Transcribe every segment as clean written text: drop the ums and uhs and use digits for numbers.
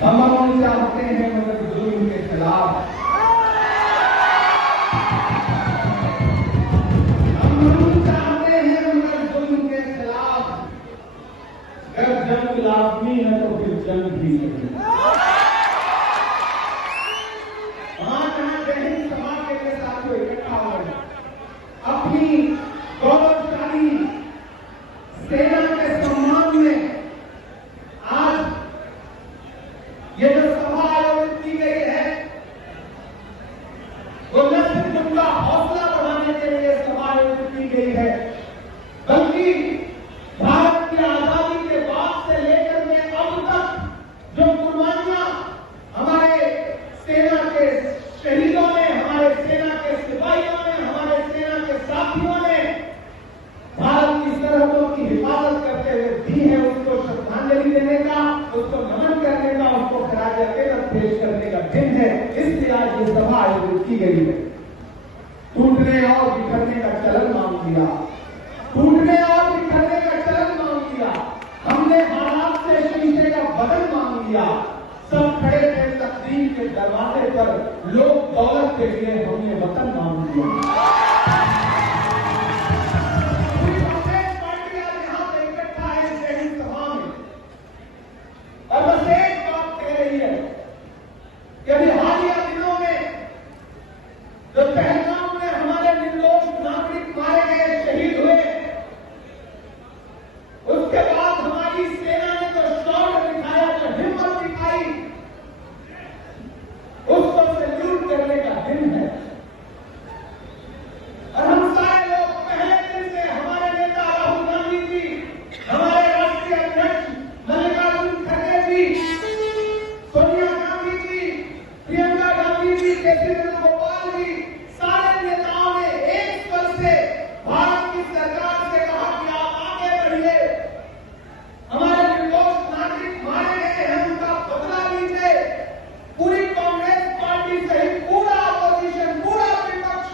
हम अमन चाहते हैं मगर जुल्म के खिलाफ। हम अमन चाहते हैं मगर जुल्म के खिलाफ। अगर जंग लाजमी है तो फिर जंग भी नहीं। सभा के साथियों इकट्ठा हो गए, अपनी गौरवशाली सेना के सम्मान में आज ये जो सभा आयोजित की गई है वो न सिर्फ उनका हौसला बढ़ाने के लिए सभा आयोजित की गई है, बल्कि भारत की आजादी के बाद से लेकर के अब तक जो कुर्बानियां हमारे सेना के शहीदों ने, हमारे सेना के सिपाहियों ने, हमारे सेना के साथियों ने भारत की सरहदों की हिफाजत करते हुए दी है, उसको श्रद्धांजलि देने का, उसको नमन करने का, उसको खराज अकीदत पेश करने का दिन है। इसलिए आज ये सभा आयोजित की गई है। टूटने और बिखरने का चलन मांग लिया, टूटने और बिखरने का चलन मांग लिया, हमने हालात से शीशे का बदल मांग लिया। सब खड़े थे तकदीर के दरवाजे पर, लोग दौलत के लिए हमने वतन मांग लिया। पूरी कांग्रेस पार्टी आज यहां पे इकट्ठा है शहीद सभा में, और बस एक बात कह रही है कि अभी हालिया दिनों में जो पहलगाम में हमारे निर्दोष नागरिक मारे गए, शहीद हुए, उसके बाद हमारी सेना ने जो शौर्य दिखाया, जो हिम्मत दिखाई, उसको सैल्यूट करने का दिन है। और हम सारे लोग पहले दिन से हमारे नेता राहुल गांधी जी, हमारे राष्ट्रीय अध्यक्ष मल्लिकार्जुन खड़गे जी, सोनिया गांधी जी, प्रियंका गांधी जी, केसी वेणुगोपाल जी, सारे नेताओं ने एक स्वर से भारत की सरकार से कहा कि आप आगे बढ़िए, हमारे निर्दोष नागरिक मारे गए हैं, उनका बदला लीजिए। पूरी कांग्रेस पार्टी सहित पूरा अपोजिशन, पूरा विपक्ष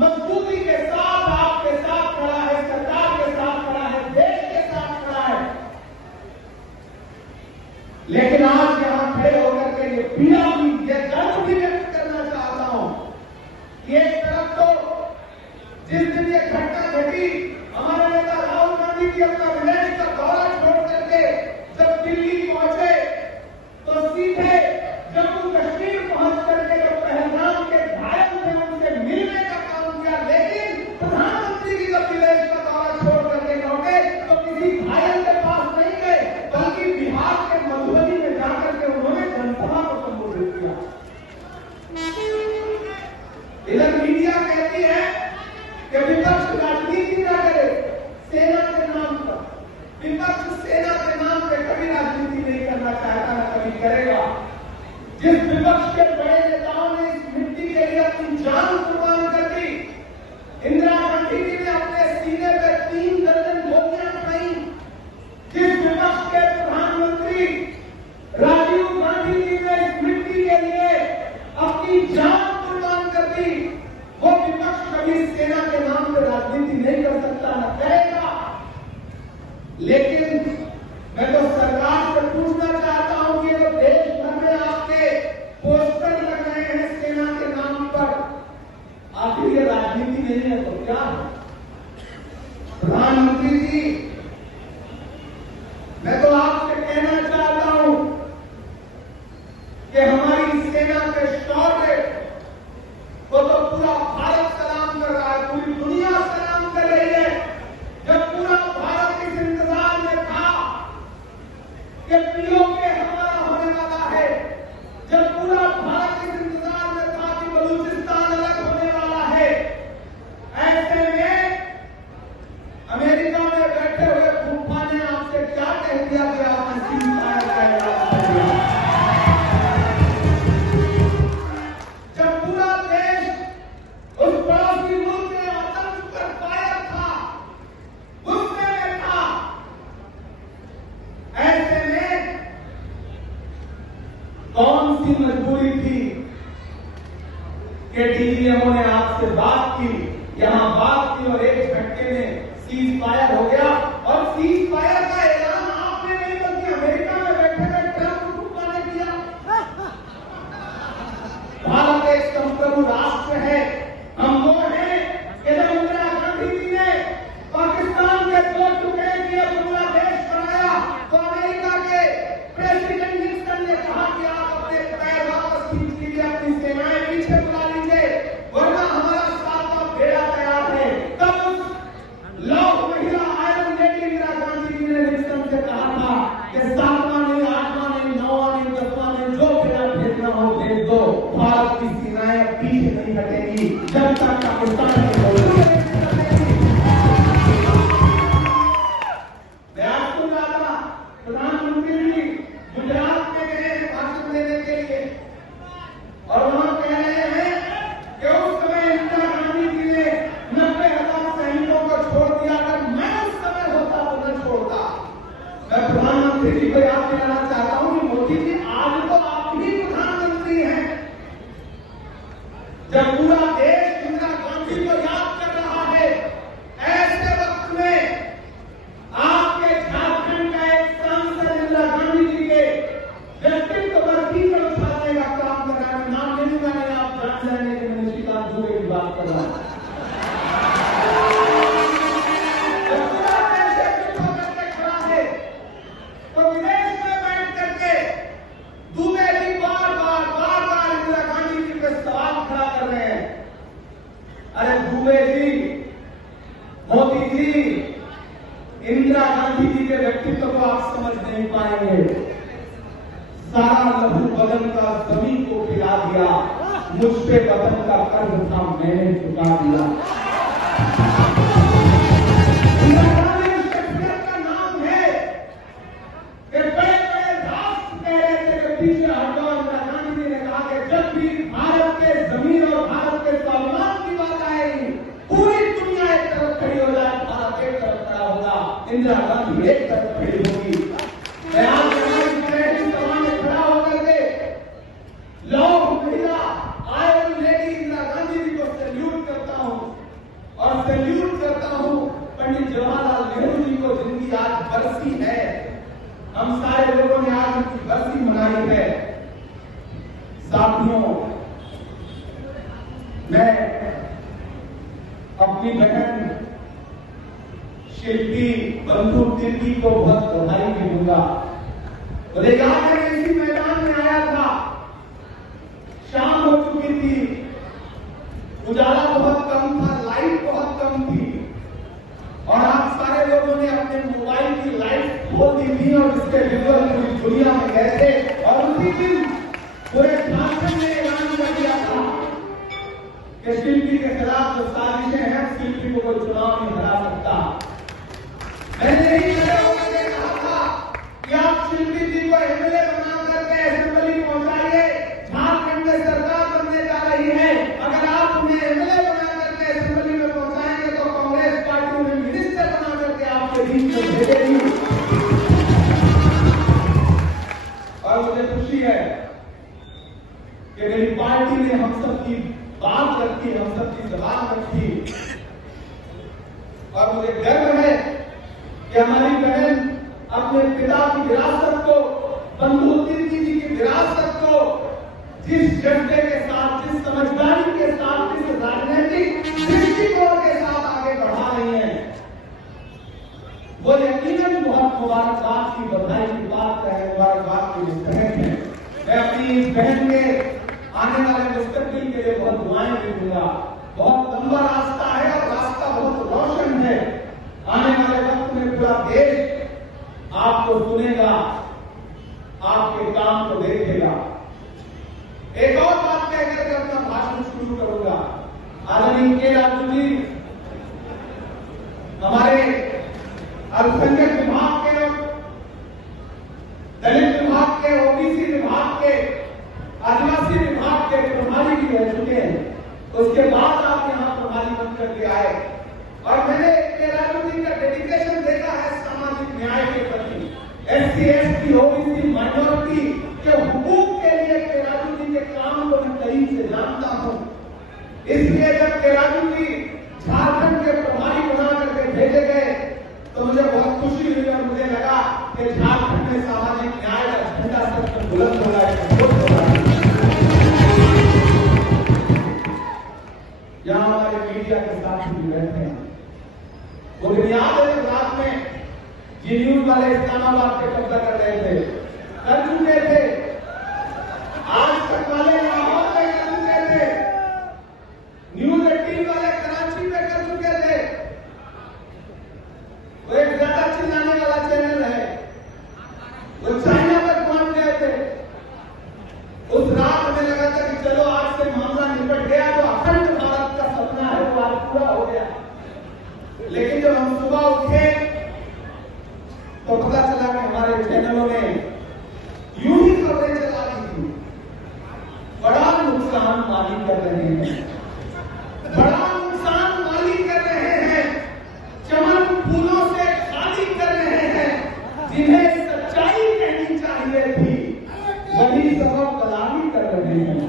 मजबूती के साथ आपके साथ खड़ा है, सरकार के साथ खड़ा है, देश के साथ खड़ा है। लेकिन आज यहां खड़े होकर के ये पीड़ा भी, ये दर्द भी व्यक्त करना चाहता हूं कि एक तरफ तो जिस दिन ये घटना घटी, हमारे नेता राहुल गांधी जी अपना विदेश का दौरा छोड़ करके जब दिल्ली पहुंचे तो सीधे जम्मू कश्मीर पहुंच करके जो पहलगाम के घायल थे उनसे मिलने का काम किया। लेकिन प्रधानमंत्री जी जब विदेश का दौरा छोड़ करके लौटे तो किसी घायल के पास नहीं गए, बल्कि बिहार के मधुबनी में जाकर के उन्होंने जनसभा को संबोधित किया। इधर मीडिया कहती है कि विपक्ष राजनीति न करे सेना के नाम पर। विपक्ष सेना के नाम पर कभी राजनीति नहीं करना चाहता, न कभी करेगा। जिस विपक्ष के बड़े नेताओं ने इस मिट्टी के लिए अपनी जान कुर्बान कर दी, इंदिरा गांधी जी ने अपने सीने पर 3 दर्जन गोलियां खाई, जिस विपक्ष के प्रधानमंत्री राजीव गांधी जी ने इस मिट्टी के लिए अपनी जान कुर्बान कर दी, वो विपक्ष कभी सेना के नाम पर राजनीति नहीं कर सकता, न करेगा। लेकिन मैं तो सरकार से पूछना चाहता हूं कि जो देश भर में आपके पोस्टर लग रहे हैं सेना के नाम पर, आखिर ये राजनीति नहीं है तो क्या है? प्रधानमंत्री जी, मैं तो आपसे कहना चाहता हूं कि हमारी सेना के शौर्य को तो पूरा भारत सलाम कर रहा है, पूरी दुनिया सलाम कर रही है। जब पूरा भारत इस इंतजार में था कि पीओके हमारा होने वाला है, जब पूरा भारत इस इंतजार में था कि बलूचिस्तान अलग होने वाला है, ऐसे में अमेरिका में बैठे हुए फूफा ने आपसे क्या कह दिया कि आपने सीज़फायर का ऐलान कर दिया। जब पूरा देश उस पड़ोसी मुल्क में आतंक पर फायर था, गुस्से में था, ऐसे में कौन सी मजबूरी थी कि डीजीएमओ ने आपसे बात की, यहां बात की और एक झटके में सीज फायर हो गया। और सीज फायर का ऐलान आपने नहीं बल्कि अमेरिका में बैठे हुए ट्रंप ग्रुप ने रहेगी जब तक पाकिस्तान की मौजूद है। मैं आज सुन रहा था प्रधानमंत्री जी गुजरात में गए भाषण देने के लिए और वहां कह रहे हैं कि उस समय इंदिरा गांधी जी ने 90,000 सैनिकों को छोड़ दिया, अगर मैं उस समय होता तो न छोड़ता। मैं प्रधानमंत्री जी को याद दिलाना चाहता हूं कि मोदी जी आज तो आप ही प्रधानमंत्री हैं। जब पूरा देश इंदिरा गांधी को याद कर रहा है, ऐसे वक्त में आपके झारखंड का एक सांसद इंदिरा गांधी जी के व्यक्तित्व पर कीचड़ उछालने का काम कर रहा है। नाम लेने का नहीं, आप जान जाने के मैं निशिकांत दुबे की बात कर रहा हूं। तो विदेश में बैठ करके दुबे जी बार बार इंदिरा गांधी जी पे सवाल खड़ा कर रहे हैं। अरे दुबे जी, मोदी जी, इंदिरा गांधी जी के व्यक्तित्व को आप समझ नहीं पाएंगे। सारा लघु बदन का जमीन को खिला दिया, मुझ पे बदन का कर्ज था मैंने चुका दिया। इंदिरा गांधी उस शख्सियत का नाम है कि बड़े-बड़े राष्ट्र कह रहे थे कि पीछे हटो। इंदिरा गांधी जी ने कहा कि जब भी भारत के जमीन और भारत के स्वाभिमान की बात आएगी, पूरी दुनिया एक तरफ खड़ी हो जाए, भारत एक तरफ खड़ा होगा, इंदिरा गांधी एक तरफ खड़ी होगी। मैं आज सभा में खड़ा होकर के लौह महिला आयरन लेडी इंदिरा गांधी जी को सैल्यूट करता हूं और सैल्यूट करता हूं पंडित जवाहरलाल नेहरू जी को, जिनकी आज बरसी है। हम सारे लोगों ने आज उनकी बरसी मनाई है। साथियों, मैं अपनी बहन शिल्पी बंधु तिर्की को बहुत बधाई भी दूंगा। मुझे याद है कि इसी मैदान में आया था, शाम हो चुकी थी, उजाला बहुत कम था, लाइट बहुत कम थी और आप सारे लोगों ने अपने मोबाइल की लाइट खोल दी थी और इसके विजुअल पूरी दुनिया में गए थे। और उसी दिन पूरे झारखंड ने ऐलान कर दिया था कि शिल्पी के खिलाफ जो साजिशें हैं, शिल्पी को कोई चुनाव नहीं हरा सकता। मैंने यही कहा था कि आप शिल्पी जी को एमएलए बना करके असेंबली पहुंचाइए। झारखंड में सरकार बनने जा रही है, अगर आप उन्हें एमएलए बना करके असेंबली में पहुंचाएंगे तो कांग्रेस पार्टी उन्हें मिनिस्टर बना करके आपके बीच में भेजेगी। और मुझे खुशी है कि मेरी पार्टी ने हम सबकी बात रखी, हम सबकी जबान रखी और मुझे गर्व है कि हमारी बहन अपने पिता की विरासत को, बंधु तिर्की जी की विरासत को जिस जज्बे के साथ, जिस समझदारी के साथ, जिस राजनीतिक दृष्टिकोण के साथ आगे बढ़ा रही हैं, वो यकीनन बहुत मुबारकबाद की, बधाई की बात है, मुबारकबाद की मुस्तहक है। मैं अपनी इस बहन के आने वाले मुस्तकबिल के लिए बहुत दुआएं भी दूंगा। बहुत लंबा रास्ता है और रास्ता बहुत रोशन है। आने वाले वक्त में पूरा देश आपको सुनेगा, आपके काम को देखेगा। एक और बात कहकर अपना भाषण शुरू करूंगा। आदरणीय के राजू जी हमारे अल्पसंख्यक विभाग के, दलित विभाग के, ओबीसी विभाग के, आदिवासी विभाग के प्रभारी भी रह चुके हैं। उसके बाद आप यहाँ प्रभारी बन करके आए और मैंने के राजू जी का डेडिकेशन देखा है सामाजिक न्याय के प्रति, एससी, एसटी, ओबीसी, माइनॉरिटी के हुकूक के लिए के राजू जी के काम को मैं करीब से जानता हूं। इसलिए जब के राजू जी झारखंड के प्रभारी बना करके भेजे गए तो मुझे बहुत खुशी हुई और मुझे लगा कि झारखंड में सामाजिक न्याय का झंडा सबसे बुलंद होगा। यहाँ हमारे मीडिया के साथ भी बैठे हैं, वो दिन याद है रात में जी न्यूज वाले इस्लामाबाद पे कब्जा कर रहे थे, कर चुके थे, आज तक वाले लाहौर में कर चुके थे, न्यूज 18 वाले कराची पे कर चुके थे। वो एक ज्यादा चिल्लाने वाला चैनल है, वो चाइना तक पहुंच गए थे। उस रात हमें लगा था कि चलो आज से मामला निपट गया, तो अखंड भारत लेकिन जब हम सुबह उठे तो पता चला कि हमारे चैनलों ने यूं ही खबरें चला दी थी, बड़ा नुकसान माली कर रहे हैं, बड़ा नुकसान माली कर रहे हैं, चमन फूलों से खाली कर रहे हैं, जिन्हें सच्चाई कहनी चाहिए थी वही सबक दलाली कर रहे हैं।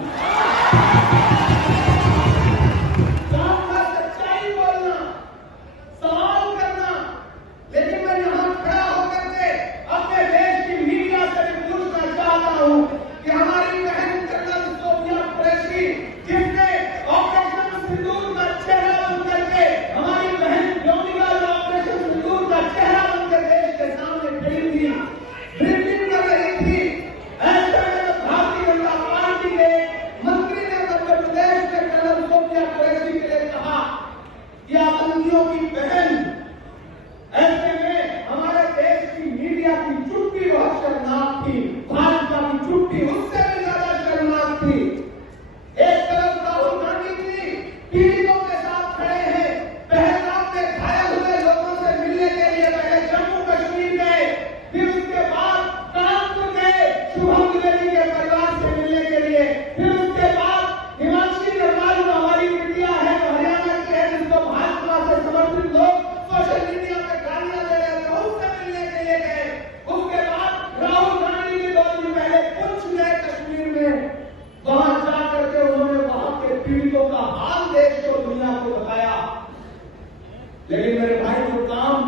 लेकिन मेरे भाई जो काम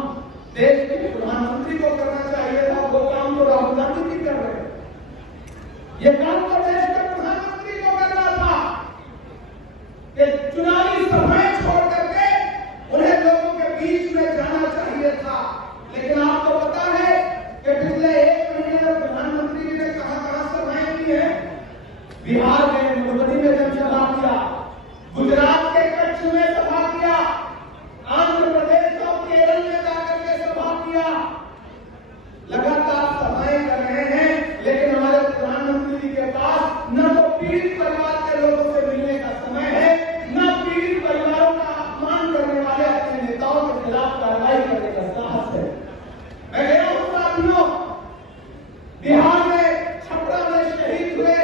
देश के प्रधानमंत्री को करना चाहिए था वो काम तो राहुल गांधी जी कर रहे हैं। ये काम तो देश के प्रधानमंत्री को करना था कि चुनावी सभाएं छोड़ करके उन्हें लोगों के बीच में जाना चाहिए था। लेकिन आपको पता है कि पिछले 1 महीने में प्रधानमंत्री जी ने कहां सभाएं की है। बिहार में मधुबनी में जनसभा किया, गुजरात के कच्छ में सभा किया, आंध्र प्रदेश और केरल में जाकर के सभा किया। लगातार सभाएं कर रहे हैं, लेकिन हमारे प्रधानमंत्री जी के पास न तो पीड़ित परिवार के लोगों से मिलने का समय है, न पीड़ित परिवारों का अपमान करने वाले अपने नेताओं के खिलाफ कार्रवाई करने का साहस है। मैं गया हूं साथियों, बिहार में छपरा में शहीद हुए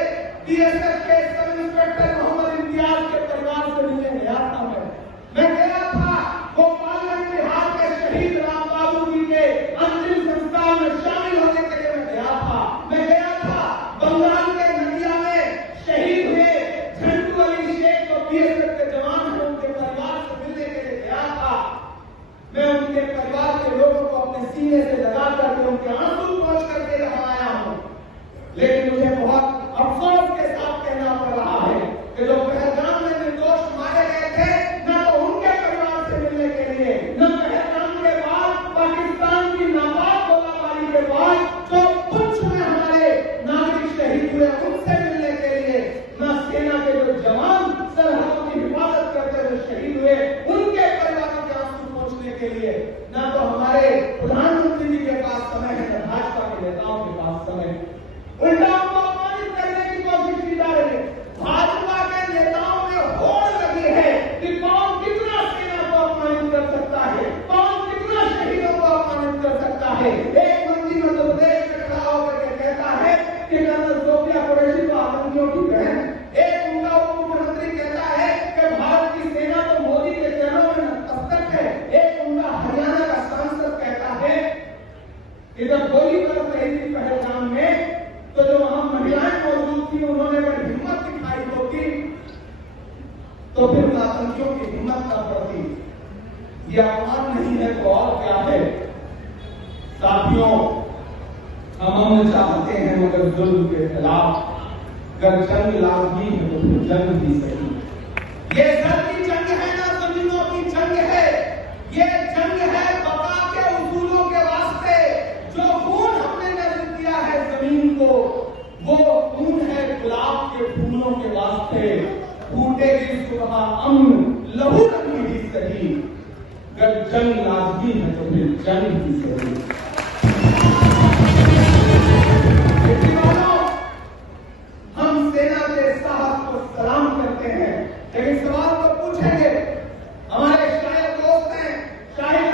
बीएसएफ के सब इंस्पेक्टर मोहम्मद इम्तियाज के परिवार से मिलने गया था। मैं गया था गोपालगंज बिहार के शहीद राम बाबू जी के अंतिम संस्कार में शामिल होने के लिए मैं गया था। मैं गया था बंगाल के नदिया में शहीद हुए झंडू अली शेख जो बीएसएफ के जवान हैं, उनके परिवार से मिलने के लिए गया था। मैं उनके परिवार के लोगों को अपने सीने से लगा करके उनके आंसू पोंछ करके यहाँ आया हूँ। लेकिन मुझे बहुत अफसोस के साथ कहना पड़ रहा है कि जो पहलगाम में निर्दोष मारे गए थे, न तो उनके परिवार से मिलने के लिए, न पहलगाम के बाद पाकिस्तान की नापाक गोलाबारी के बाद जो पुंछ में हमारे नागरिक शहीद हुए उनसे मिलने के लिए, न सेना के जो जवान सरहदों की हिफाजत करते हुए शहीद हुए उनके परिवारों के आंसू पोंछने के लिए, न तो हमारे प्रधानमंत्री जी के पास समय है, न भाजपा के नेताओं के पास समय है। उल्टा उनको अपमानित करने की कोशिश की जा रही है। भाजपा के नेताओं में होड़ लगी है कि कौन कितना सेना को अपमानित कर सकता है, कौन कितना शहीदों को अपमानित कर सकता है। एक मंत्री मध्य प्रदेश में खड़ा होकर के कहता है कि कर्नल जोफिया कुरैशी तो आतंकियों की बहन है। एक उनका उप मुख्यमंत्री कहता है कि भारत की सेना तो मोदी के चरणों में नतमस्तक है। एक उनका हरियाणा का सांसद कहता है इधर गोली बरस रही थी पहलगाम में, तो जो वहां महिलाएं मौजूद थी उन्होंने अगर हिम्मत दिखाई होती तो फिर आतंकियों की हिम्मत का प्रतीक यह अपमान नहीं है तो और क्या है। साथियों, हम अमन चाहते हैं मगर जुल्म के खिलाफ अगर जंग लाजमी है तो फिर जंग भी सही। ये सर की जंग है ना जमीनों की जंग है। ये जंग है बका के उसूलों के वास्ते। जो खून हमने नजर दिया है जमीन को, वो खून है गुलाब के फूलों के वास्ते। फूटेगी सुबह अमन लहू रंग भी सही, अगर जंग लाजमी है तो फिर जंग भी सही। हम सेना के साहस को सलाम करते हैं, लेकिन सवाल तो पूछेंगे। हमारे शायर दोस्त हैं, शाहिद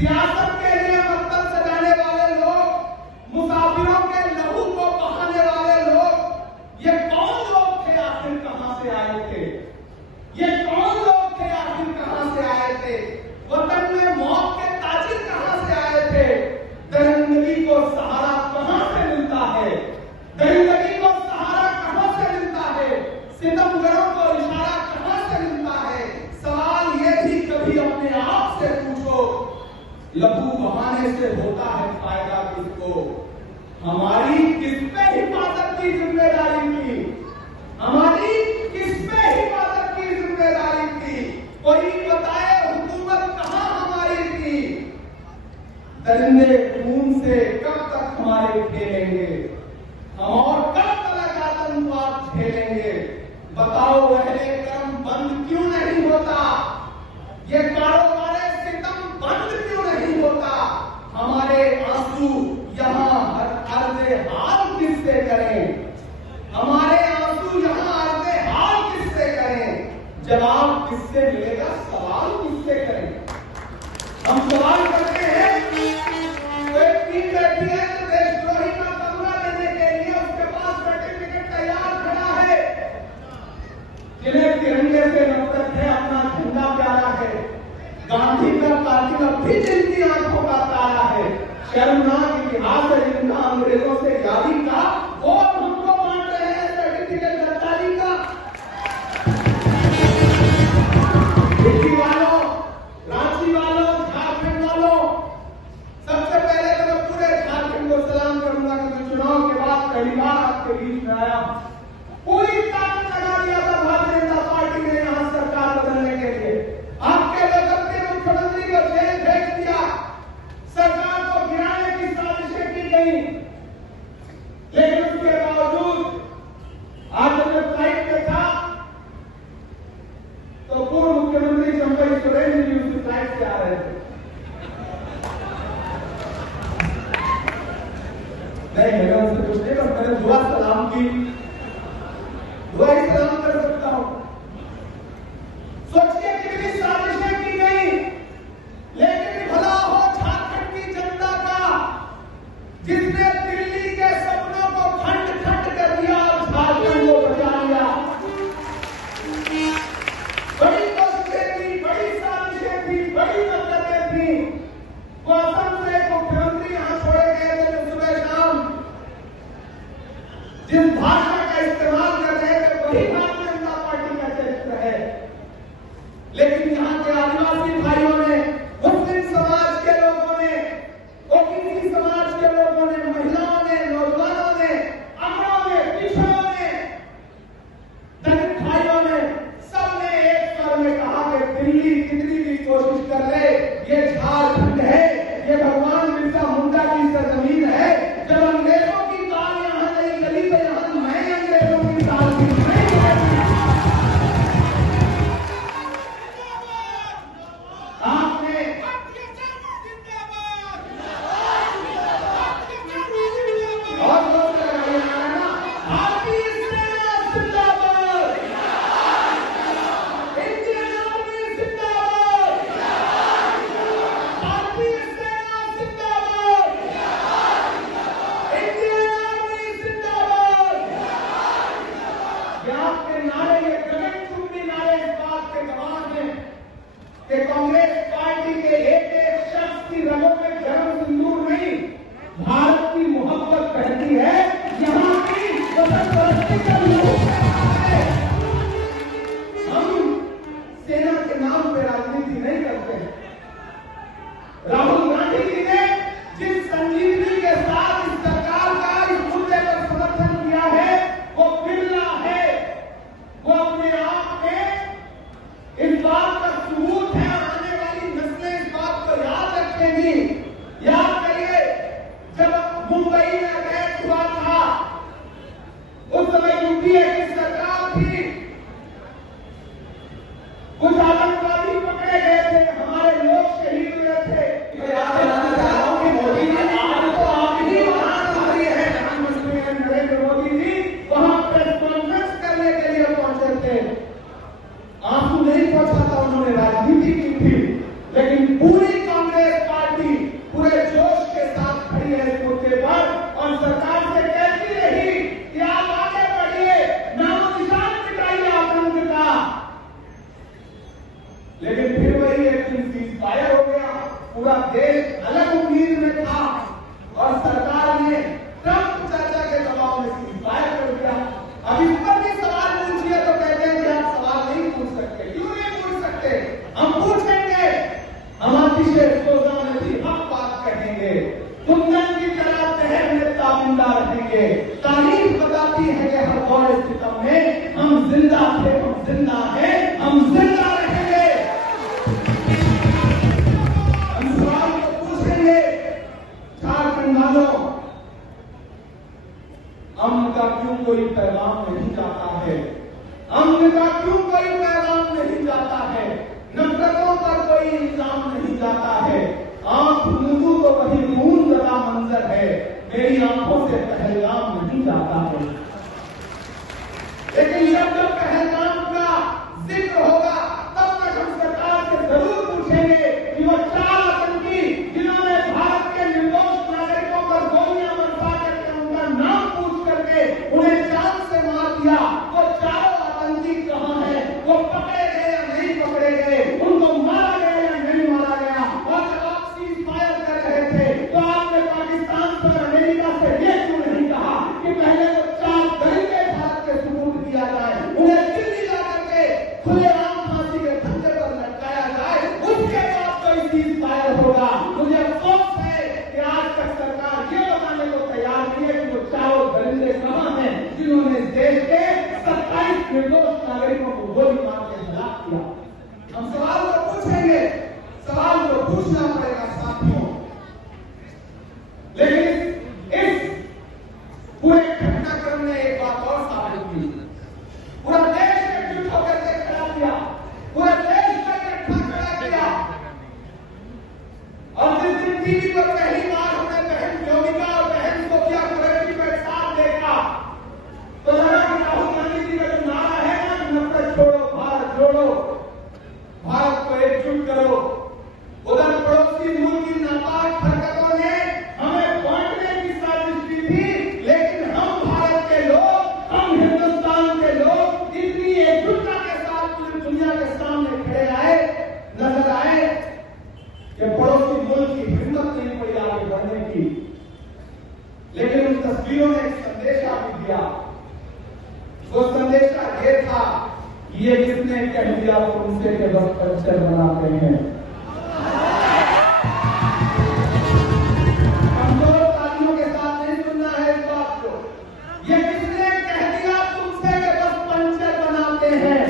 सियासत के लिए मकसद सजाने वाले लोग, मुसाफिरों के लहू को बहाने वाले लोग, ये कौन लोग थे आखिर, कहां से आए थे? ये कौन लोग थे आखिर, कहां से आए थे? वतन में मौत के ताजिर कहां से आए थे? दरिंदगी को सहारा कहां से मिलता है? दरिंदगी को सहारा कहां से मिलता है? सितमगरों को इशारा कहां से मिलता है? सवाल ये भी कभी अपने आप से पूछो, लहू बहाने से होता है फायदा किसको? हमारी किस पे हिफाजत की जिम्मेदारी थी? हमारी किस पे हिफाजत की जिम्मेदारी थी? कोई बताए हुकूमत कहां हमारी थी? दरिंदे खून से कब तक हमारे खेलेंगे? हम और कब तक आतंकवाद झेलेंगे? बताओ अहले कर्म बंद क्यों नहीं होता? ये कारोबारे सितम बंद क्यों नहीं होता? हमारे आंसू यहाँ अर्ज़े हाल किससे करें? हमारे आंसू यहाँ अर्ज़े हाल किससे करें? जवाब किससे मिलेगा? सवाल किससे करें? हम सवाल करते हैं, तो एक टीम बैठी है तो देशद्रोही का कमरा लेने के लिए उसके पास सर्टिफिकेट तैयार खड़ा है, जिन्हें तिरंगे से नफरत है, अपना झंडा प्यारा है, गांधी का कातिल अब भी जिनकी आंखों का तारा है, शर्मनाक इतिहास है जिनका अंग्रेजों से यादी का, वो हमको बांट रहे हैं सर्टिफिकेट गद्दारी का। दिल्ली वालों, रांची वालों, झारखंड वालों, सबसे पहले तो मैं पूरे झारखंड को सलाम करूंगा कि चुनाव के बाद पहली बार आपके बीच में आया। पूरी ताकत लगा दिया था भारतीय जनता पार्टी ने यहां सरकार बदलने के लिए। आपके बदलते मुख्यमंत्री को जेल भेज दिया, सरकार को गिराने की साजिशें की गई, लेकिन उसके बावजूद आज जब मैं फ्लाइट पे था तो पूर्व मुख्यमंत्री चंपई सोरेन जी उस फ्लाइट से आ रहे थे। नहीं, मैंने उनसे कुछ नहीं, बस मैंने दुआ सलाम की, दुआ ही सलाम कर सकता हूं। सोचिए कितनी साजिशें की गई, लेकिन भला हो झारखंड की जनता का, जिसने दिल्ली के सपनों को खंड खंड कर दिया और झारखंड को बचा लिया। बड़ी कोशिशें थी, बड़ी साजिशें थी, बड़ी नफरतें थी। वो असम से मुख्यमंत्री यहां छोड़े गए थे जो सुबह शाम जिस भाषा का इस्तेमाल कर रहे थे वही भारतीय जनता पार्टी का चरित्र है। लेकिन यहाँ के आदिवासी भाइयों ने, मुस्लिम समाज के लोगों ने, ओबीसी समाज के लोगों ने, महिलाओं ने, नौजवानों ने, अमरों ने, पिछड़ों ने, दलित भाइयों ने, सबने एक स्वर में कहा कि दिल्ली कितनी भी कोशिश कर ले, ये झारखंड है, ये भगवान बिरसा मुंडा की सरजमीन है। जब अंग्रेजों की ताल यहाँ नहीं गली तो यहाँ मैं अंग्रेजों की ताल की नहीं गली। आपने बहुत लोग ना भारतीय सेना जिंदाबाद, इंडियन आर्मी जिंदाबाद, भारतीय सेना जिंदाबाद, इंडियन आर्मी जिंदाबाद। ये आपके नारे, ये गगनचुंबी नारे इस बात के गवाह हैं कि कांग्रेस पार्टी के एक एक शख्स की रगों में गर्म सिंदूर नहीं, भारत की मोहब्बत बहती है, यहाँ की वतन परस्ती का लोग है। हम सेना के नाम पे राजनीति नहीं करते हैं। राहुल गांधी जी ने जिस संजीवनी के साथ इस सरकार का इस मुद्दे पर समर्थन किया है वो बिरला है, वो अपने आप में इस बात का सबूत है। आने वाली नस्लें इस बात को याद रखेंगी। याद करिए, जब मुंबई में अटैक हुआ था उस समय यूपीए की सरकार थी, कुछ आतंकवादी पकड़े गए थे, हमारे लोग शहीद हुए थे। मैं याद दिलाना चाह रहा हूं कि मोदी जी आज तो आप ही वहां हमारे हैं, प्रधानमंत्री नरेंद्र मोदी जी वहां प्रेस कॉन्फ्रेंस करने के लिए पहुंचे थे। आंसू नहीं पहुंचा था, उन्होंने राजनीति की थी, लेकिन पूरी कांग्रेस पार्टी पूरा देश अलग उम्मीद में था और सरकार ने ट्रंप चर्चा के दबाव में सीज़फायर कर दिया। अब इस पर भी सवाल पूछिए तो कहते हैं कि आप सवाल नहीं पूछ सकते। क्यों नहीं पूछ सकते? हम पूछेंगे, हम अतिशय सोजा में भी हक बात कहेंगे, कुंदन की तरह शहर में ताबिंदा रहेंगे। तारीख बताती है कि हर दौर सितम में हम जिंदा थे, हम जिंदा हैं, हम जिंदा रहेंगे। हम सवाल को पूछेंगे, झारखंड वालों, अमन का क्यों कोई पैगाम नहीं जाता है? अमन का क्यों कोई पैगाम नहीं जाता है? नफरतों पर कोई इल्जाम नहीं जाता है। आंख मूंदू तो वही खून लगा मंजर है, मेरी आंखों से पहलगाम नहीं जाता है। लेकिन जब जब पहलगाम का जिक्र होगा तब तक हम सरकार से जरूर पूछेंगे कि वो 4 आतंकी जिन्होंने भारत के निर्दोष नागरिकों पर गोलियां बरसा करके उनका नाम पूछ करके उन्हें जान से मार दिया, वो 4 आतंकी कहां है? वो पकड़े गए या नहीं पकड़े गए? उनको मारा गया या नहीं मारा गया? और जब आप सीज़फायर कर रहे थे तो आपने पाकिस्तान पर अमेरिका से ये क्यों नहीं कहा कि पहले वो 4 दरिंदे भारत के सुपुर्द किया जाए, उन्हें दिल्ली जाकर के खुलेआम फांसी के फंदे पर लटकाया जाए, उसके बाद कोई सीज़फायर होगा? मुझे अफसोस है कि आज तक सरकार ये बताने को तैयार नहीं है कि वो 4 दरिंदे कहां हैं जिन्होंने इस देश के 27 निर्दोष नागरिकों को गोली मार के हलाक किया। हम सवाल को पूछेंगे, सवाल को पूछना पड़ेगा साथियों। लेकिन इस पूरे घटनाक्रम ने एक बात और साबित की, पूरा देश एकजुट होकर के खड़ा किया, पूरा देश को इकट्ठा खड़ा किया। और जिस दिन टीवी पर पहली बार हमने बहन योगिका और बहन सोफिया कुरैशी को एक साथ देखा तो लगा कि राहुल गांधी जी का जो नारा है ना, नफरत छोड़ो भारत जोड़ो, भारत को एकजुट करो, उधर पड़ोसी मुल्क की नापाक हरकतों ने हमें बांटने की साजिश की थी, लेकिन हम भारत के लोग, हम हिंदुस्तान के लोग इतनी एकजुटता के साथ पूरी दुनिया के सामने खड़े आए, नजर आए कि पड़ोसी मुल्क की हिम्मत नहीं पड़ी आगे बढ़ने की। लेकिन उन तस्वीरों ने एक संदेशा भी दिया। वो संदेशा ये था, ये किसने कह दिया वो उनसे के वक्त पंचर बनाते हैं। कमजोर तालियों के साथ नहीं सुनना है इस बात को। ये किसने कह दिया तुमसे के बस पंचर बनाते हैं?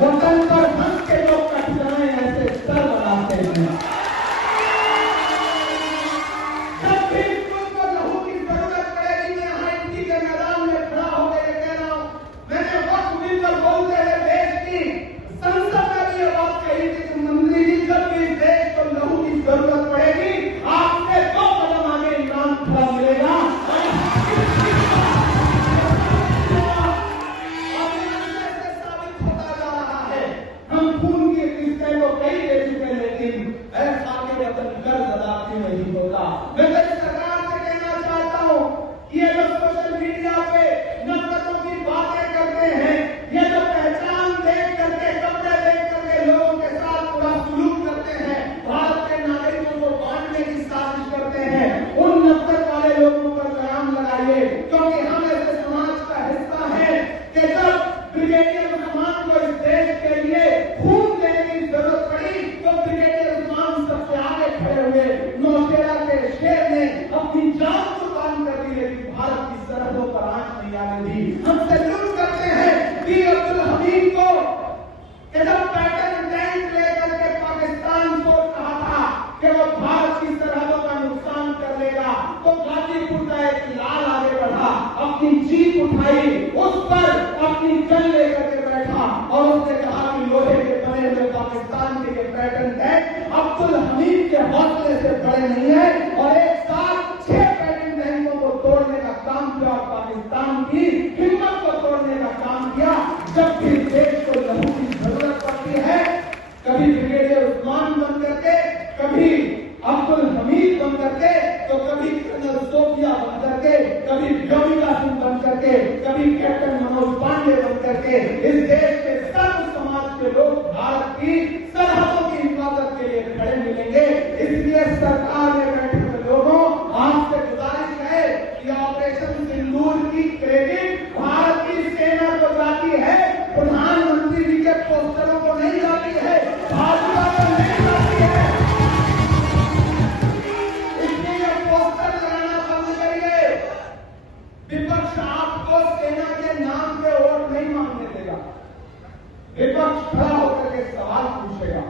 वतन पर हंस के लोग कट जाए ऐसे सर बनाते हैं। जब भी तुमको लहू की जरूरत पड़ेगी, मैं यहाँ इनकी के मैदान में खड़ा होकर ये कह रहा हूं, मैंने वक्त मिलकर बोलते हुए देश की संसद में भी ये बात कही थी कि मंत्री जी, जब भी देश को लहू की जरूरत पड़ेगी आपसे 2 कदम आगे इमरान खड़ा मिलेगा। साबित होता जा रहा है, हम खून की किस्तें तो कई दे चुके, लेकिन ऐसा के वतन कर्ज अदा क्यों नहीं होता? मैं तो सरकार से कहना चाहता हूं कि ये लोग सोशल मीडिया पे नफरतों की बातें करते हैं, ये जो पहचान देख करके, कपड़े देख करके लोगों के साथ पूरा सुलूक करते हैं, भारत के नागरिकों को बांटने की साजिश करते हैं, उन नफरत वाले लोगों पर लगाम लगाइए, क्योंकि हम ऐसे समाज का हिस्सा है कि जब ब्रिगेडियर उस्मान को इस देश के लिए खून देने की जरूरत पड़ी तो ब्रिगेडियर उस्मान सबसे आगे खड़े हुए। नौशेरा के शेर ने अपनी जान कुर्बान कर दी, लेकिन भारत की सरहदों पर आंच नहीं आने दी। हम सैल्यूट करते हैं वीर अब्दुल हमीद को कि जब पैटर्न टैंक लेकर के पाकिस्तान सोच रहा था कि वो भारत की सरहदों का नुकसान कर लेगा, तो गाजीपुर का एक लाल आगे बढ़ा, अपनी जीप उठाई, उस पर अपनी गन लेकर के बैठा और उसने कहा कि लोहे के बने हुए पाकिस्तान के पैटर्न टैंक अब्दुल हमीद के हौसले से बड़े नहीं है, और एक साथ 6 पैटर्न टैंकों को तोड़ने का काम किया और पाकिस्तान की हिम्मत को तोड़ने का काम किया। जब भी देश को लहू की जरूरत पड़ती है, कभी ब्रिगेडियर उस्मान बन करके, कभी अब्दुल हमीद बन करके, तो कभी कर्नल सोफिया बन करके, कभी योगिका सिंह बन करके, कभी कैप्टन मनोज पांडे बन करके, इस देश के सर्व समाज के लोग भारत की सरहदों की हिफाजत के लिए खड़े मिलेंगे। इसलिए सरकार में बैठे हुए लोगों आपसे गुजारिश है कि ऑपरेशन सिंदूर की क्रेडिट भारत की सेना को जाती है, प्रधानमंत्री जी के पोस्टरों को नहीं जाती है, भाजपा को नहीं जाती है। इसलिए ये पोस्टर लगाना बंद करिए। विपक्ष आपको सेना के नाम पे वोट नहीं मांगने देगा। विपक्ष खड़ा होकर के सवाल पूछेगा।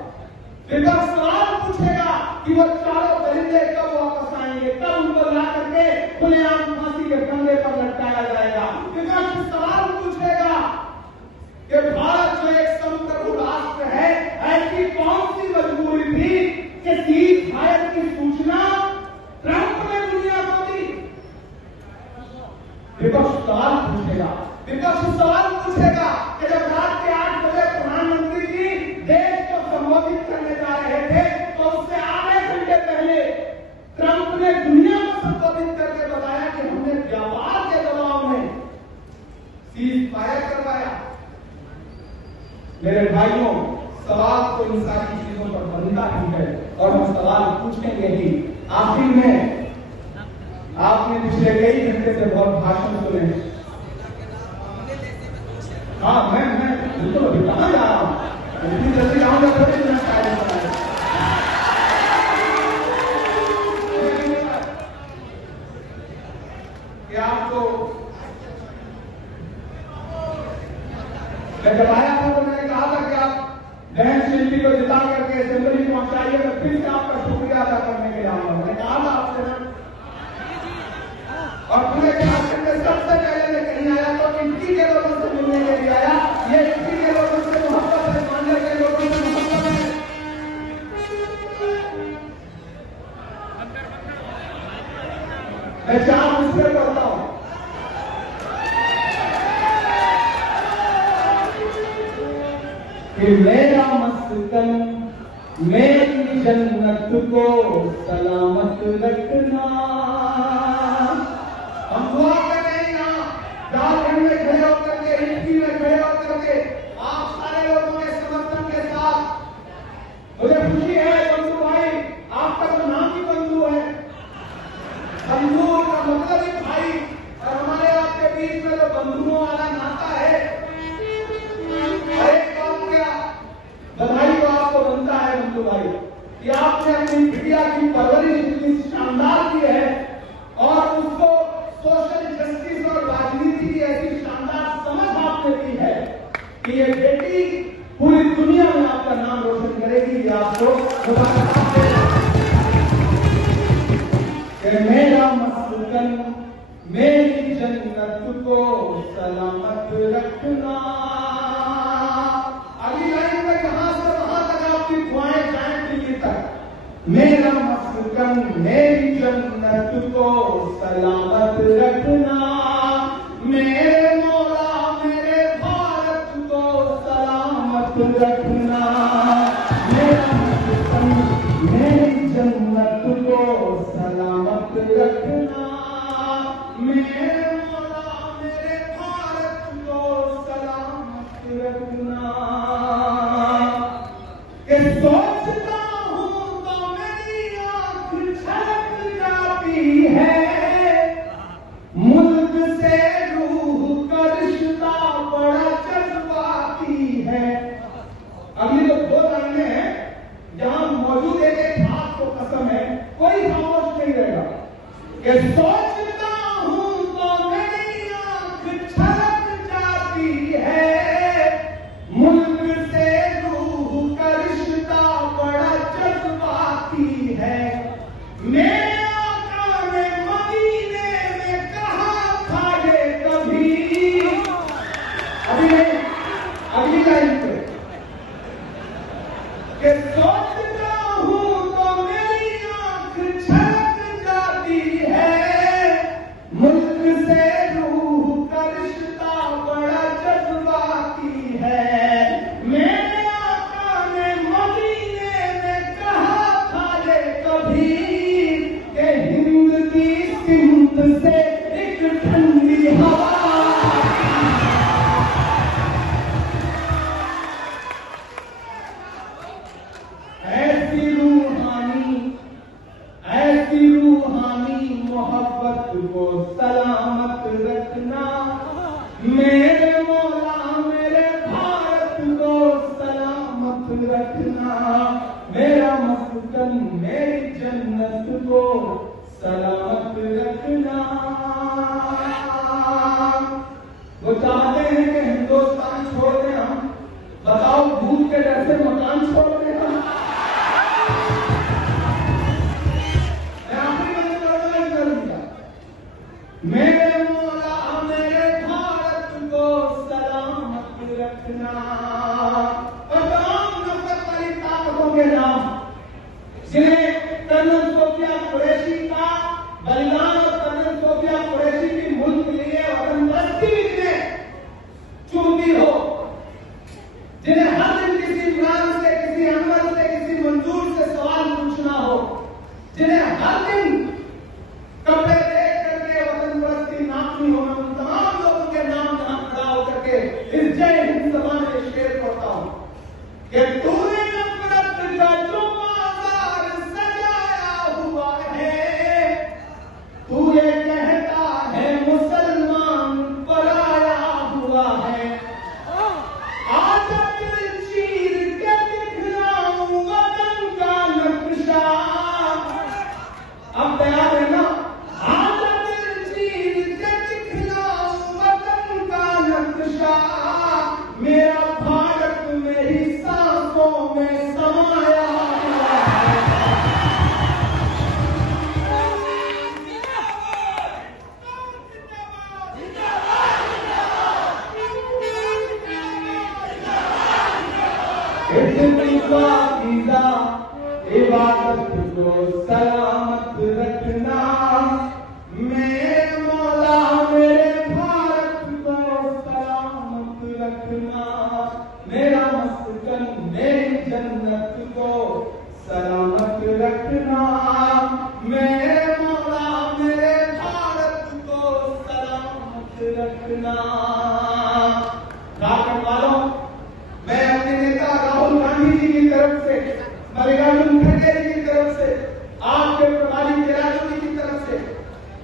विपक्ष सवाल पूछेगा कि वो चारों दरिंदे कब वापस आएंगे, कब उनको ला करके खुलेआम फांसी के फंदे पर लटकाया जाएगा। विपक्ष सवाल पूछेगा कि भारत जो एक संप्रभु राष्ट्र है, ऐसी कौन सी मजबूरी थी कि सीज फायर की सूचना ट्रंप ने दुनिया को दी। विपक्ष सवाल पूछेगा। विपक्ष सवाल पूछेगा कि जब रात के 8 बजे प्रधानमंत्री जी देश को संबोधित करने जा रहे थे, तो उससे आधे घंटे पहले ट्रंप ने दुनिया को संबोधित करके बताया कि हमने व्यापार के दबाव में सीज फायर करवाया। मेरे भाइयों, सवाल तो इन सारी चीजों पर बनता ही है और हम सवाल पूछेंगे ही। आखिर में आपने पिछले कई घंटे से बहुत भाषण सुने। हाँ, मैं तो अभी कहाँ जा रहा हूँ, इतनी जल्दी जाऊंगा थोड़ी मैं शायद कि आपको मैं जब आया था तो मैंने कहा था कि आप बहन शिल्पी को जिता करके असेंबली पहुंचाइए, मैं फिर से आपका शुक्रिया अदा करने के लिए आऊंगा। मैंने कहा था आपसे और पूरे झारखंड में सबसे पहले मैं कहीं आया तो इटकी के लोगों से मिलने के लिए आया। ये इटकी के लोगों से मोहब्बत है, मांडर के लोगों से मोहब्बत है। मैं 4 मुझसे पढ़ता हूं कि मेरा मस्कन मेरी जन्नत को सलामत रखना। हम दुआ कर रहे हैं यहाँ झारखंड में खड़े होकर के, इटकी में खड़े होकर के, आप सारे लोगों के समर्थन के साथ। मुझे खुशी है बंधु भाई, आपका तो नाम ही बंधु है। बंधु का मतलब ही भाई, और हमारे आपके बीच में जो बंधुओं वाला नाता है, एक बात क्या बधाई तो आपको बनता है बंधु भाई कि आपने अपनी बिटिया की परवरिश इतनी शानदार की है और उसको सोशल जस्टिस और राजनीति की ऐसी शानदार समझ आपने दी है कि ये बेटी पूरी दुनिया में आपका नाम रोशन करेगी। ये आपको मेरा मस्कन मेरी जन्नत को सलामत रखना। अगली लाइन में कहां से वहां तक आपकी दुआएं जाएं दिल्ली तक। मेरा मस्कन मेरी जन्नत को सलामत रखना, मेरे मौला मेरे भारत को सलामत रखना। मेरा मस्कन मेरी जन्नत को सलामत रखना, मेरे मौला मेरे भारत को सलामत रखना। कि सोचता हूं तो मेरी आंख छलक जाती है, मुल्क से रूह का रिश्ता बड़ा जज्बाती है। अगली तो 2 लाइनें हैं जहां मौजूद एक हाथ को कसम है, कोई खामोश नहीं रहेगा। कि सोचता हूं तो मेरी आंख छलक जाती है, मुल्क से रूह का रिश्ता बड़ा जज्बाती है। मेरे आका ने मदीने में कहा था ये कभी, अभी नहीं, अगली लाइन पे कि सोचता हूं तो मेरी आंख छलक जाती है, मुल्क से रूह का रिश्ता बड़ा जज्बाती है। मेरे आका ने मदीने में कहा था ये कभी, मस्कन मेरी जन्नत को सलामत रखना। वो चाहते हैं कि हिंदुस्तान छोड़ दें हम, बताओ भूत के डर से मकान छोड़ दें हम? मैं आखिरी बंद करना ही करूंगा। मेरे मौला मेरे भारत को सलामत रखना। और तमाम नफरत वाली ताकतों के नाम जिन्हें कर्नल सोफिया कुरैशी का बलिदान और कर्नल सोफिया कुरैशी की मुल्क के लिए वतनपरस्ती जिन्हें चूमती हो, जिन्हें हर दिन किसी इमरान से, किसी अनवर से, किसी मंजूर से सवाल पूछना हो, जिन्हें हर दिन कपड़े देख करके वतनपरस्ती नापनी हो, मैं उन तमाम लोगों के नाम जहां खड़ा होकर के इस जय हिंद सभा में शेर करता हूं कि तूने नफरत का जो बाजार सजाया हुआ है, तू ये कहता है मुसलमान पराया हुआ है। आज दिल चीर के दिखलाऊं वतन का नक्शा। अब तैयार है ना? आज दिल चीर के दिखलाऊं वतन का नक्शा। मेरा भारत मेरी सांसों में समाया हुआ है। इतनी पाकीज़ा इबादत को सलामत रखना। मेरे मौला मेरे भारत को सलामत रखना। मेरा मस्कन मेरी जन्नत को सलामत रखना। मेरे मौला मेरे भारत को सलामत रखना। झारखंड वालों, मैं अपने नेता राहुल गांधी जी की तरफ से, मल्लिकार्जुन खड़गे जी की तरफ से, आपके प्रभारी तेराजू जी की तरफ से,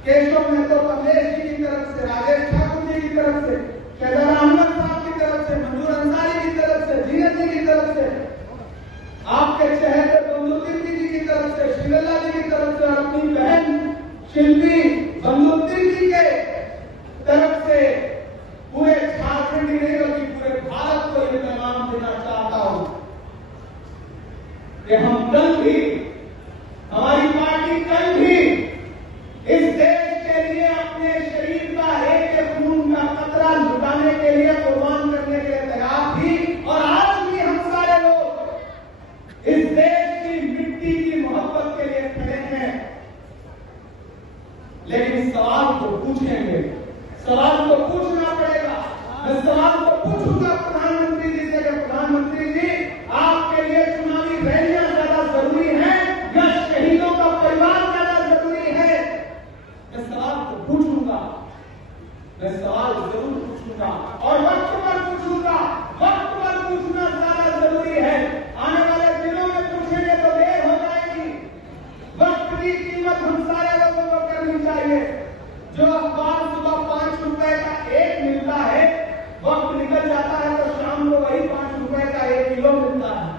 केशव मेहतो कमलेश जी की तरफ से, राजेश ठाकुर जी की तरफ से, शहजादा अहमद साहब की तरफ से, मंजूर अंसारी की तरफ से, जीनत जी की तरफ से, आपके चेहरे बंदुद्दीन जी की तरफ से, श्रीलला जी की तरफ से, और अपनी बहन शिल्पी बंदुद्दीन जी के तरफ से पूरे झारखंड ही नहीं बल्कि पूरे भारत को ये पैगाम देना चाहता हूं कि हम कल भी, हमारी पार्टी कल भी इस देश के लिए अपने शरीर का एक खून का कतरा लुटाने के लिए, कुर्बान करने के लिए तैयार थी। और आज भी हम सारे लोग इस देश की मिट्टी की मोहब्बत के लिए खड़े हैं। लेकिन सवाल को पूछेंगे, सवाल को पूछना पड़ेगा। मैं सवाल को पूछूंगा प्रधानमंत्री जी से कि प्रधानमंत्री जी, आपके लिए चुनावी रैलियां ज्यादा जरूरी हैं या शहीदों का परिवार ज्यादा जरूरी है? मैं सवाल को पूछूंगा, मैं सवाल जरूर पूछूंगा और वक्त पर पूछूंगा। वक्त पर पूछना ज्यादा जरूरी है। आने वाले दिनों में पूछेंगे तो देर हो जाएगी। वक्त की कीमत हम सारे लोगों को करनी चाहिए। जो अखबार सुबह 5 रुपए का एक मिलता है, वक्त निकल जाता है तो शाम को वही 5 रुपए का 1 किलो मिलता है।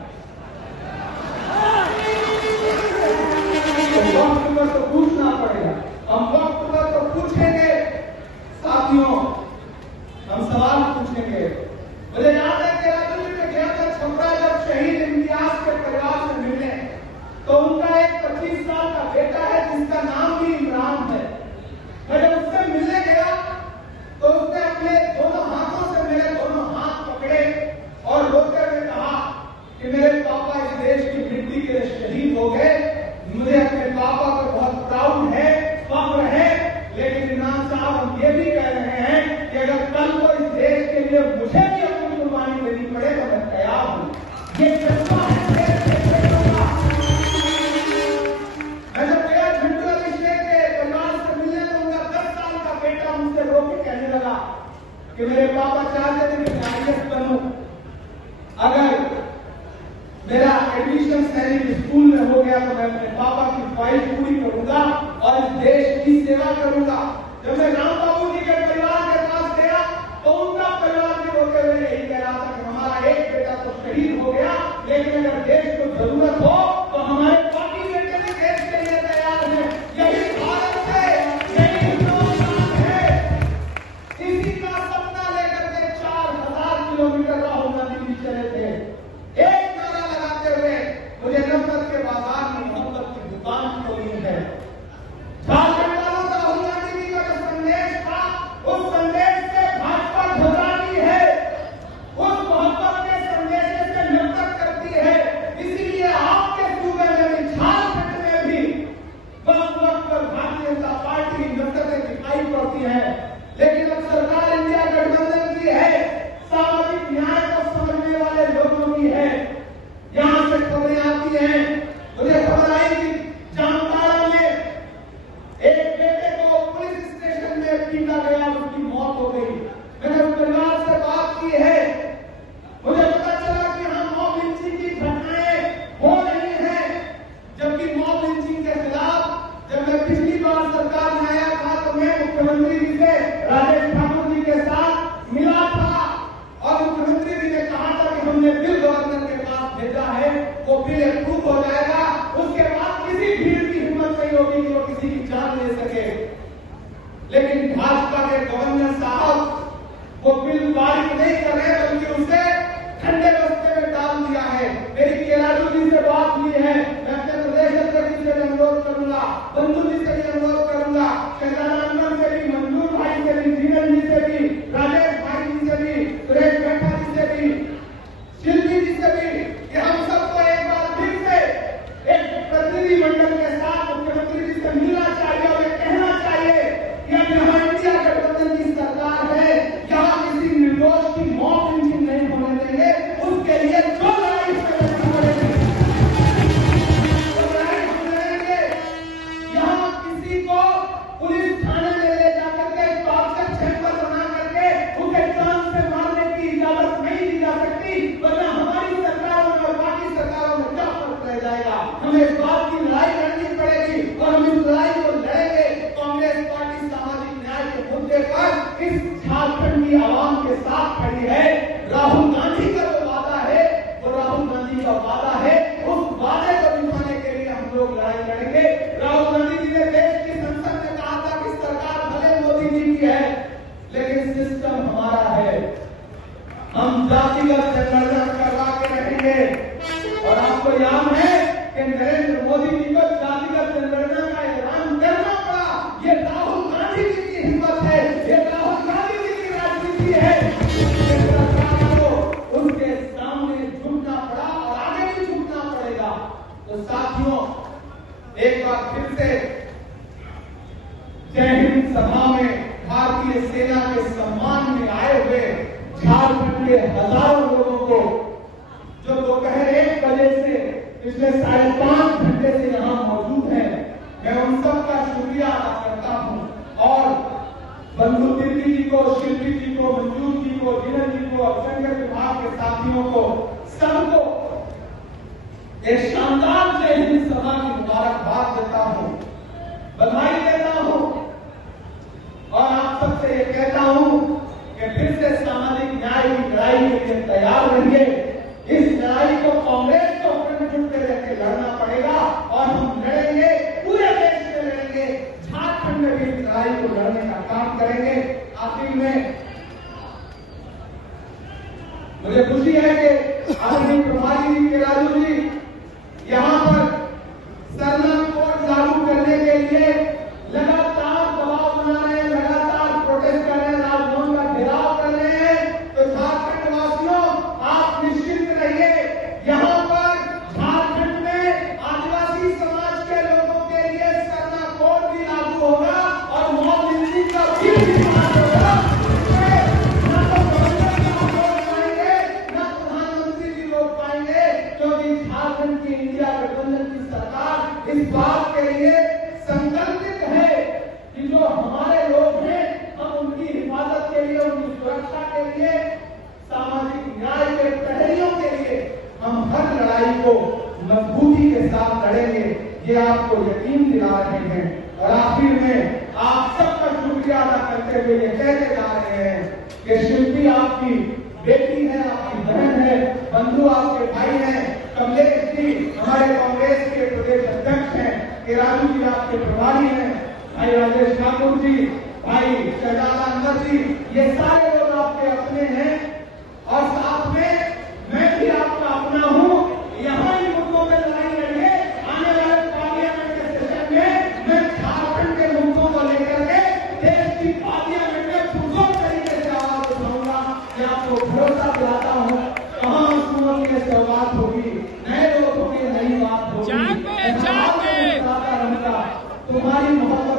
तो वक्त पर तो पूछना पड़ेगा। हम वक्त पर तो पूछेंगे साथियों, हम सवाल पूछेंगे। मुझे याद है कि राजनीति में गया था छपरा, जब शहीद इम्तियाज के परिवार से मिलने, तो उनका एक 25 साल का बेटा है जिसका नाम भी इमरान है। मैं जब उससे मिलने गया तो उसने अपने दोनों हाथों से मेरे दोनों हाथ पकड़े और रोते हुए कहा कि मेरे पापा इस देश की मिट्टी के लिए शहीद हो गए। मुझे अपने पापा पर बहुत प्राउड है, फख्र है। लेकिन इमरान साहब, हम ये भी कह रहे हैं कि अगर कल को इस देश के लिए मुझे भी अपनी कुर्बानी देनी पड़े तो मैं तैयार हूं। ये जज्बा है। मैं जब गया झुंझुनू वाली शेख के परिवार से मिलने, तो उनका 10 साल का बेटा मुझसे रो के कहने लगा कि मेरे पापा चाहते थे कि मैं IAS बनूं। अगर मेरा एडमिशन सैनिक स्कूल में हो गया तो मैं अपने पापा की ख्वाहिश पूरी करूंगा और इस देश की सेवा करूंगा। जब मैं राम बाबू जी के परिवार के पास गया तो उनका परिवार भी रोते हुए यही कह रहा था कि हमारा एक बेटा तो शहीद हो गया, लेकिन अगर देश को जरूरत हो तो हमारे मुख्यमंत्री जी से राजेश ठाकुर जी के साथ मिला था और मुख्यमंत्री जी ने कहा था कि हमने बिल गवर्नर के पास भेजा है, वो बिल अप्रूव हो जाएगा। उसके बाद किसी भीड़ की हिम्मत नहीं होगी कि वो किसी की जान ले सके। लेकिन भाजपा के गवर्नर साहब वो बिल पारित नहीं कर रहे, बल्कि उसे ठंडे बस्ते में डाल दिया है। मेरी केलारू जी से बात हुई है, मैं अपने प्रदेश अध्यक्ष जी से अनुरोध करूंगा, बंधु जी से भी अनुरोध करूंगा, शहजादा से भी, मंजूर भाई से भी, जीवन जी से भी, राजेश भाई जी से भी, सुरेश बैठा जी से भी, शिल्पी जी से भी, कि हम सबको एक बार फिर से एक प्रतिनिधिमंडल के साथ मुख्यमंत्री जी से मिलना चाहिए और ये कहना चाहिए कि अब यहाँ इंडिया गठबंधन की सरकार है, यहाँ किसी निर्दोष की मौत नहीं होने देंगे। उसके लिए जो लड़ाई लड़नी पड़ेगी वो लड़ाई हम लड़ेंगे। यहाँ किसी को पुलिस थाने में ले जाकर के टॉर्चर चैम्बर बना करके उसे जान से मारने की इजाजत नहीं दी जा सकती, वरना हमारी सरकारों में और बाकी सरकारों में क्या फर्क रह जाएगा। हमें इस बात की लड़ाई लड़नी पड़ेगी और हम इस लड़ाई को लड़ेंगे। कांग्रेस पार्टी सामाजिक न्याय के मुद्दे पर इस झारखंड की आवाम के साथ खड़ी है। राहुल गांधी का जो वादा है वो राहुल गांधी का वादा है, उस वादे को निभाने के लिए हम लोग लड़ाई लड़ेंगे। राहुल गांधी जी ने देश की संसद में कहा था कि सरकार भले मोदी जी की है, लेकिन सिस्टम हमारा है, हम जातिगत जनगणना करवा के रहेंगे। और आपको याद है कि नरेंद्र मोदी जी को जातिगत जनगणना का ऐलान करना पड़ा, ये राहुल गांधी जी की हिम्मत है, ये राहुल गांधी जी की राजनीति है। उसके सामने झुकना पड़ा और आगे भी झुकना पड़ेगा। तो साथियों, एक बार फिर से जय हिंद सभा में भारतीय सेना के सम्मान में आए हुए झारखंड के हजारों लोगों को जो दोपहर 1 बजे से पिछले 5.5 घंटे से यहाँ मौजूद हैं, मैं उन सब का शुक्रिया अदा करता हूँ। और बंधु तिर्की जी को, शिल्पी जी को, मंजूर जी को, जीवन जी को, अल्पसंख्यक विभाग के साथियों को, सबको एक शानदार जय हिंद सभा की मुबारकबाद देता हूं, बधाई देता हूं और आप सबसे ये कहता हूं कि फिर से सामाजिक न्याय की लड़ाई के लिए तैयार रहिए। इस लड़ाई को कांग्रेस को एकजुट करके लड़ना पड़ेगा और हम लड़ेंगे, पूरे देश में लड़ेंगे, झारखंड में भी इस लड़ाई को लड़ने का काम करेंगे। आखिर में मुझे खुशी है कि आदरणीय प्रभारी जी, केलारू जी यहाँ पर सरना कोड लागू करने के लिए लगातार दबाव बना रहे हैं, लगातार प्रोटेस्ट कर रहे हैं, राजभवन का घेराव कर रहे हैं। तो झारखंड वासियों, आप निश्चिंत रहिए, यहाँ पर झारखंड में आदिवासी समाज के लोगों के लिए सरना कोड भी लागू होगा और मॉब लिंचिंग का भी विवाद होगा। न तो गवर्नर जी रोक पाएंगे, न प्रधानमंत्री जी रोक पाएंगे, क्योंकि झारखंड की इंडिया गठबंधन की सरकार इस बात के लिए संकल्पित है कि जो हमारे लोग हैं, हम उनकी हिफाजत के लिए, उनकी सुरक्षा के लिए, सामाजिक न्याय के प्रहरियों के लिए हम हर लड़ाई को मजबूती के साथ लड़ेंगे, ये आपको यकीन दिला रहे हैं। और आखिर में आप सबका शुक्रिया अदा करते हुए ये कहते जा रहे हैं कि शिल्पी आपकी बेटी है, आपकी बहन है, बंधु आपके भाई हैं, कमलेश जी हमारे कांग्रेस के प्रदेश अध्यक्ष हैं, केलारू जी आपके प्रभारी हैं, भाई राजेश ठाकुर जी, भाई शहजादा जी, ये सारे लोग आपके अपने हैं और साथ में मैं भी आपका अपना हूं। यहाँ इन मुद्दों में लड़ाई लड़ेंगे। आने वाले पार्लियामेंट के सेशन में मैं झारखंड के मुद्दों को लेकर के देश की पार्लियामेंट में पुरजोर तरीके से आवाज उठाऊंगा। मैं आपको भरोसा दिलाता हूँ, कहाँ हुकूमत की सौगात होगी, नए लोग होंगे, नई बात होगी, तुम्हारी मोहब्बत